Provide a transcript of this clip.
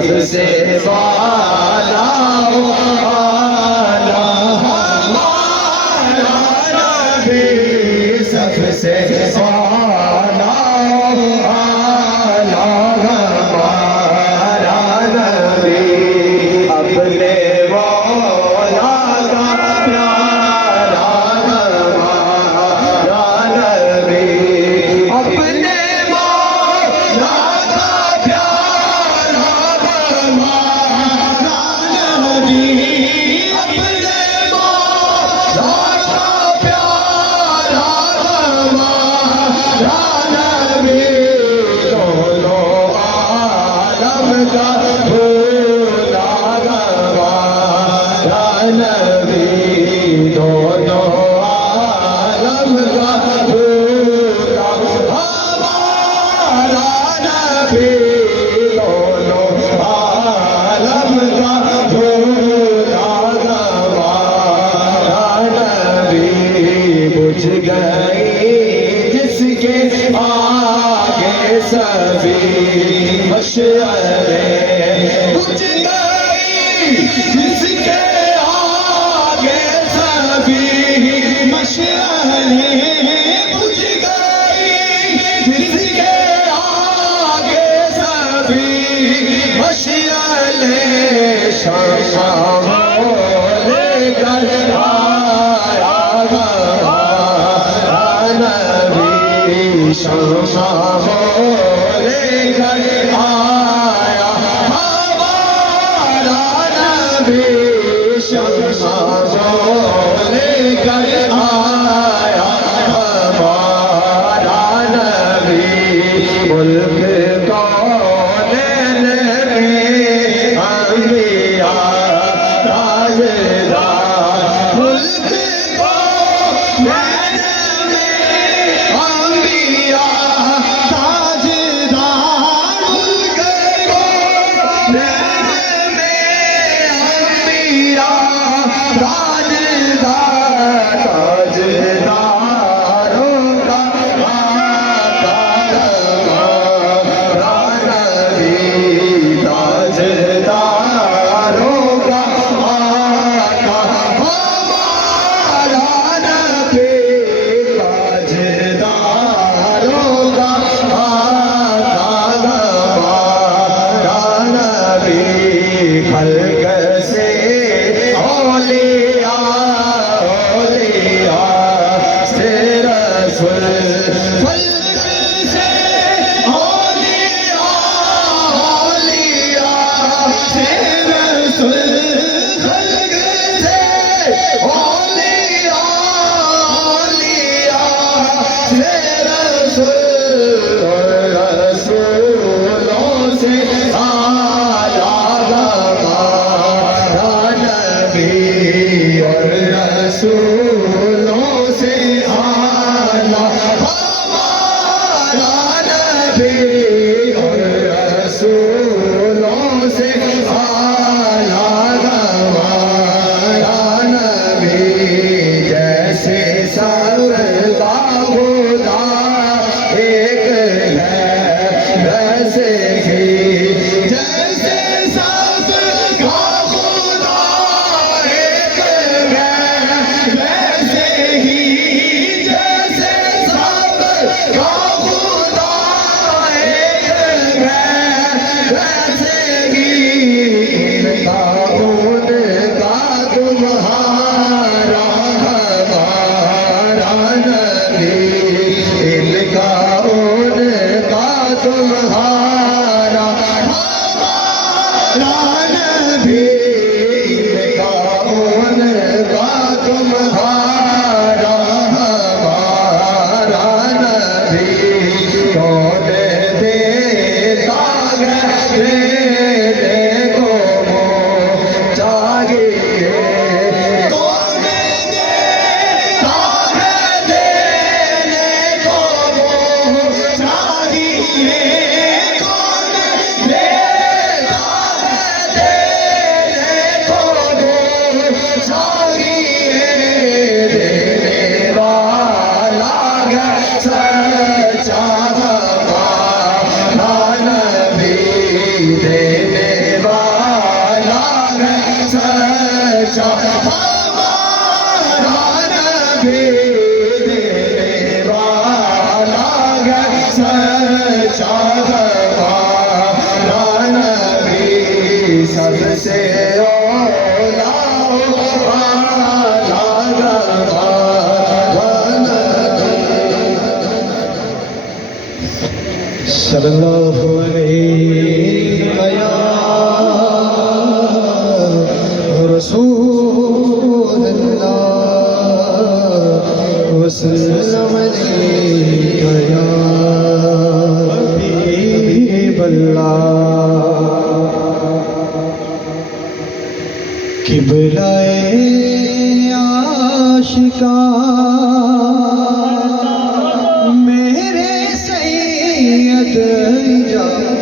سب سے والا والا ہمارا نبی سب سے والا والا ہمارا نبی اپنے مولا کا پیارا ہمارا نبی اپنے مولا کا پیارا ہمارا نبی اپنے مولا کا پیارا ہمارا نبی دونوں عالم کا بھولا ہمارا نبی دونوں عالم کا بھولا ہمارا نبی دونوں عالم کا بھولا ہمارا نبی بجھ گئی جس کے آگے سبھی مشعلیں بجھ گئی جس کے آگے سبھی مشعلیں بجھ گئی جس کے آگے سبھی مشعلیں شمع لے کر آیا ہمارا نبی شمع لے کر آیا ہمارا نبی شمع لے کر آیا ہمارا نبی ملک کونین میں انبیاء تاجدار ملک کونین میں انبیاء تاجدار ملک کونین میں انبیاء تاجدار تاجداروں کا آقا ہمارا قبلۂ عاشقاں میرے سید اجازت